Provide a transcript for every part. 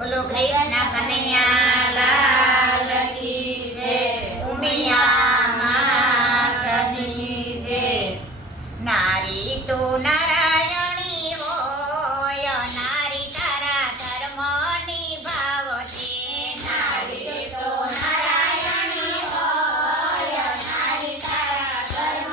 બોલો કૃષ્ણ કનૈયા લાલ કી જય, ઉમિયા માતની જય. નારી તો નારાયણી હોય, નારી તારા ધર્મ નિભાવજે. નારી તો નારાયણી હોય, નારી તારા ધર્મ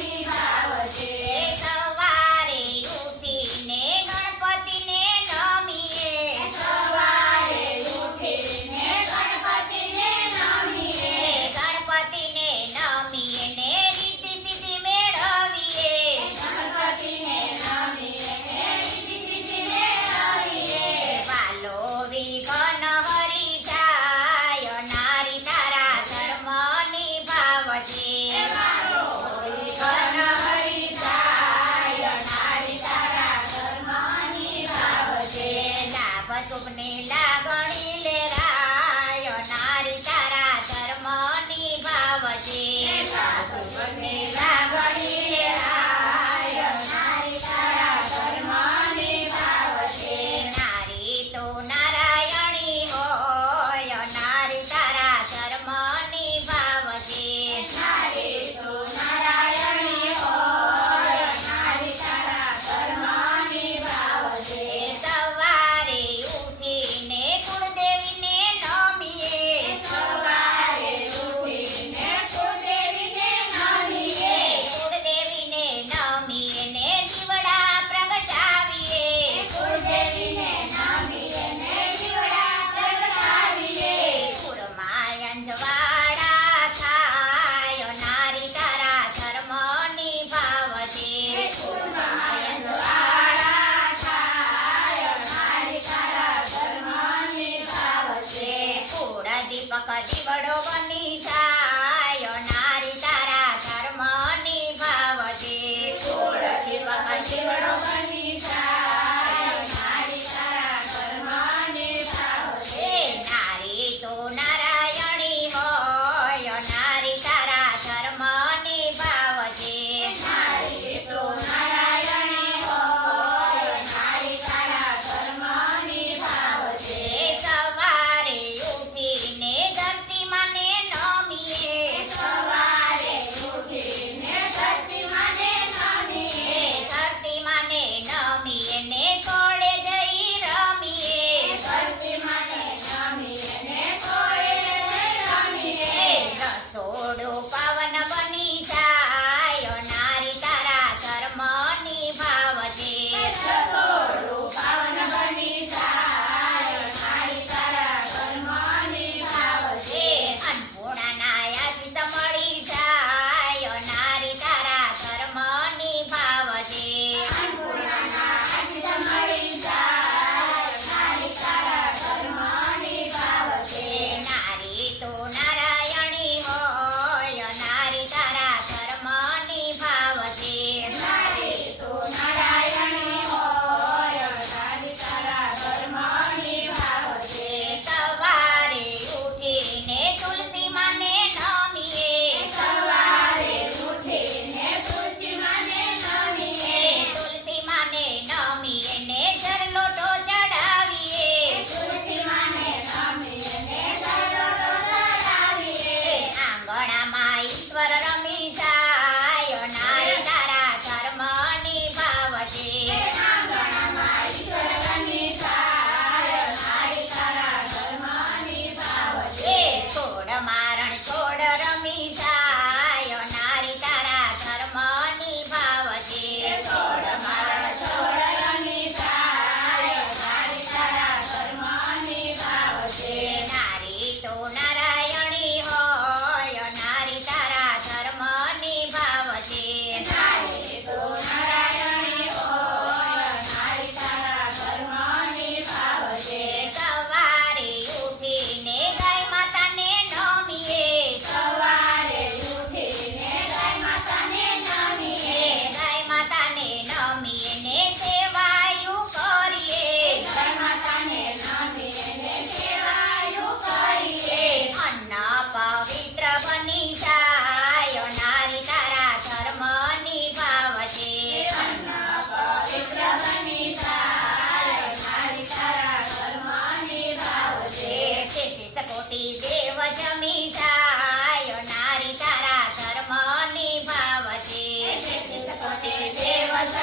નિભાવજે. સવારે ઉઠીને ગણપતિને નમીએ, સવારે ઉઠીને ગણપતિને નમીએ, ગણપતિને નમીએ ને રીતિ સિદ્ધિ મેળવીએ, ગણપતિને નમીએ ને રીતિ સિદ્ધિ મેળવીએ. વાલો વિઘ્ન હરી જાય, નારી તારા ધર્મ નિભાવજે. વાલો વિઘ્ન હરી જાય, નારી તારા ધર્મ નિભાવજે. લાભ શુભની લાગણી લેરાય, નારી તારા ધર્મ નિભાવજે. લાભ શુભની લાગણી લેરાય, નારી તારા ધર્મ નિભાવજે. નારી તો નારાયણી હોય, નારી તારા ધર્મ નિભાવજે. નારી તો નારાયણી હોય, નારી તારા ધર્મ નિભાવજે. સવારે ઉઠીને કુળદેવીને નમીએ, સવારે ઉઠીને કુળદેવીને નમીએ, કુળદેવીને નમીએ ને દીવડા પ્રગટાવીએ, કુળદેવીને નમીએ ને દીવડા પ્રગટાવીએ. કુળમાં અંજવાળા થાય, નારી તારા ધર્મ નિભાવજે. કુળમાં અંજવાળા થાય, નારી તારા ધર્મ નિભાવજે. કુળ દીપક દીવડો બની જાય, નારી તારા ધર્મ નિભાવજે. કુળ દીપક દીવડો બની જાય, નારી તારા ધર્મ નિભાવજે. નારી તો નારાયણી હોય, નારી તારા ધર્મ નિભાવજે. નારી તો નારાયણી હોય, નારી તારા ધર્મ નિભાવજે. સવારે ઉઠીને ધરતીમાં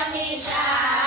મિત્રા